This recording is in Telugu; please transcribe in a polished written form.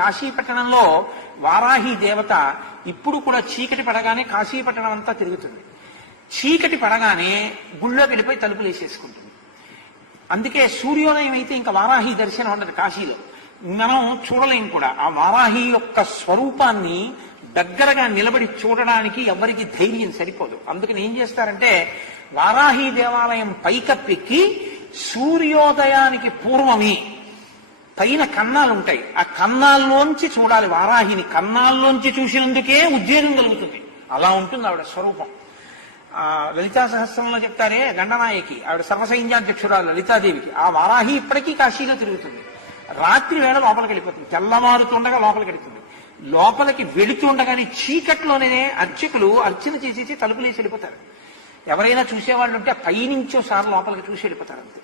కాశీపట్టణంలో వారాహి దేవత ఇప్పుడు కూడా చీకటి పడగానే కాశీపట్టణం అంతా తిరుగుతుంది. చీకటి పడగానే గుళ్ళోకి వెళ్ళిపోయి తలుపులు వేసేసుకుంటుంది. అందుకే సూర్యోదయం అయితే ఇంకా వారాహి దర్శనం ఉండదు కాశీలో, మనం చూడలేం కూడా. ఆ వారాహి యొక్క స్వరూపాన్ని దగ్గరగా నిలబడి చూడడానికి ఎవరికి ధైర్యం సరిపోదు. అందుకని ఏం చేస్తారంటే వారాహి దేవాలయం పైకప్పెక్కి సూర్యోదయానికి పూర్వమే పైన కన్నాలు ఉంటాయి, ఆ కన్నాల్లోంచి చూడాలి వారాహిని. కన్నాల్లోంచి చూసినందుకే ఉద్వేగం కలుగుతుంది. అలా ఉంటుంది ఆవిడ స్వరూపం. లలితా సహస్రంలో చెప్తారే గండనాయకి, ఆవిడ సర్వసైన్యాధ్యక్షురాలు లలితాదేవికి. ఆ వారాహి ఇప్పటికీ కాశీలో తిరుగుతుంది. రాత్రి వేళ లోపలికి వెళ్ళిపోతుంది, తెల్లవారుతుండగా లోపలికి వెళుతుంది. లోపలికి వెళుతుండగానే చీకట్లోనే అర్చకులు అర్చన చేసేసి తలుపులేసి వెళ్ళిపోతారు. ఎవరైనా చూసేవాళ్ళు ఉంటే పైనుంచోసారి లోపలికి చూసి వెళ్ళిపోతారు అంతే.